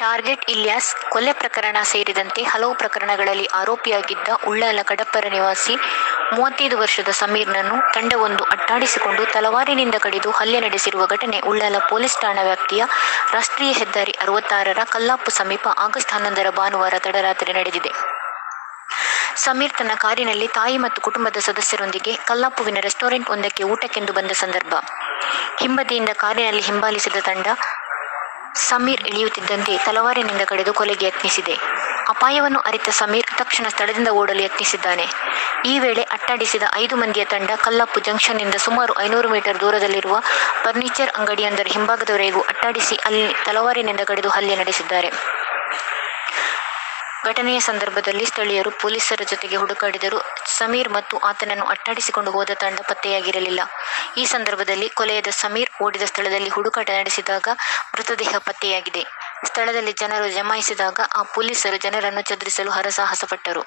Target Ilyas ಕೊಲೆ ಪ್ರಕರಣ ಸೇರಿದಂತೆ ಹಲವು ಪ್ರಕರಣಗಳಲ್ಲಿ ಆರೋಪಿಯಾಗಿದ್ದ ಉಳ್ಳಾಲ ಕಡಪ್ಪರ ನಿವಾಸಿ ಮೂವತ್ತೈದು ವರ್ಷದ ಸಮೀರ್ನನ್ನು ತಂಡವೊಂದು ಅಟ್ಟಾಡಿಸಿಕೊಂಡು ತಲವಾರಿನಿಂದ ಕಡಿದು ಹಲ್ಲೆ ನಡೆಸಿರುವ ಘಟನೆ ಉಳ್ಳಾಲ ಪೊಲೀಸ್ ಠಾಣಾ ವ್ಯಾಪ್ತಿಯ ರಾಷ್ಟ್ರೀಯ ಹೆದ್ದಾರಿ ಅರವತ್ತಾರರ ಕಲ್ಲಾಪು ಸಮೀಪ ಆಗಸ್ಟ್ ಹನ್ನೊಂದರ ಭಾನುವಾರ ತಡರಾತ್ರಿ ನಡೆದಿದೆ. ಸಮೀರ್ ತನ್ನ ಕಾರಿನಲ್ಲಿ ತಾಯಿ ಮತ್ತು ಕುಟುಂಬದ ಸದಸ್ಯರೊಂದಿಗೆ ಕಲ್ಲಾಪುವಿನ ರೆಸ್ಟೋರೆಂಟ್ ಒಂದಕ್ಕೆ ಊಟಕ್ಕೆಂದು ಬಂದ ಸಂದರ್ಭ. ಹಿಂಬದಿಯಿಂದ ಕಾರಿನಲ್ಲಿ ಹಿಂಬಾಲಿಸಿದ ತಂಡ ಸಮೀರ್ ಇಳಿಯುತ್ತಿದ್ದಂತೆ ತಲವಾರಿನಿಂದ ಕಡಿದು ಕೊಲೆಗೆ ಯತ್ನಿಸಿದೆ. ಅಪಾಯವನ್ನು ಅರಿತ ಸಮೀರ್ ತಕ್ಷಣ ಸ್ಥಳದಿಂದ ಓಡಲು ಯತ್ನಿಸಿದ್ದಾನೆ. ಈ ವೇಳೆ ಅಟ್ಟಾಡಿಸಿದ ಐದು ಮಂದಿಯ ತಂಡ ಕಲ್ಲಪ್ಪು ಜಂಕ್ಷನ್ನಿಂದ ಸುಮಾರು ಐನೂರು ಮೀಟರ್ ದೂರದಲ್ಲಿರುವ ಫರ್ನಿಚರ್ ಅಂಗಡಿಯೊಂದರ ಹಿಂಭಾಗದವರೆಗೂ ಅಟ್ಟಾಡಿಸಿ ಅಲ್ಲಿ ತಲವಾರಿನಿಂದ ಕಡಿದು ಹಲ್ಲೆ ನಡೆಸಿದ್ದಾರೆ. ಘಟನೆಯ ಸಂದರ್ಭದಲ್ಲಿ ಸ್ಥಳೀಯರು ಪೊಲೀಸರ ಜೊತೆಗೆ ಹುಡುಕಾಡಿದರೂ. ಸಮೀರ್ ಮತ್ತು ಆತನನ್ನು ಅಟ್ಟಾಡಿಸಿಕೊಂಡು ಹೋದ ತಂಡ ಪತ್ತೆಯಾಗಿರಲಿಲ್ಲ. ಈ ಸಂದರ್ಭದಲ್ಲಿ ಕೊಲೆಯದ ಸಮೀರ್ ಓಡಿದ ಸ್ಥಳದಲ್ಲಿ ಹುಡುಕಾಟ ನಡೆಸಿದಾಗ ಮೃತದೇಹ ಪತ್ತೆಯಾಗಿದೆ. ಸ್ಥಳದಲ್ಲಿ ಜನರು ಜಮಾಯಿಸಿದಾಗ ಆ ಪೊಲೀಸರು ಜನರನ್ನು ಚದುರಿಸಲು ಹರಸಾಹಸ ಪಟ್ಟರು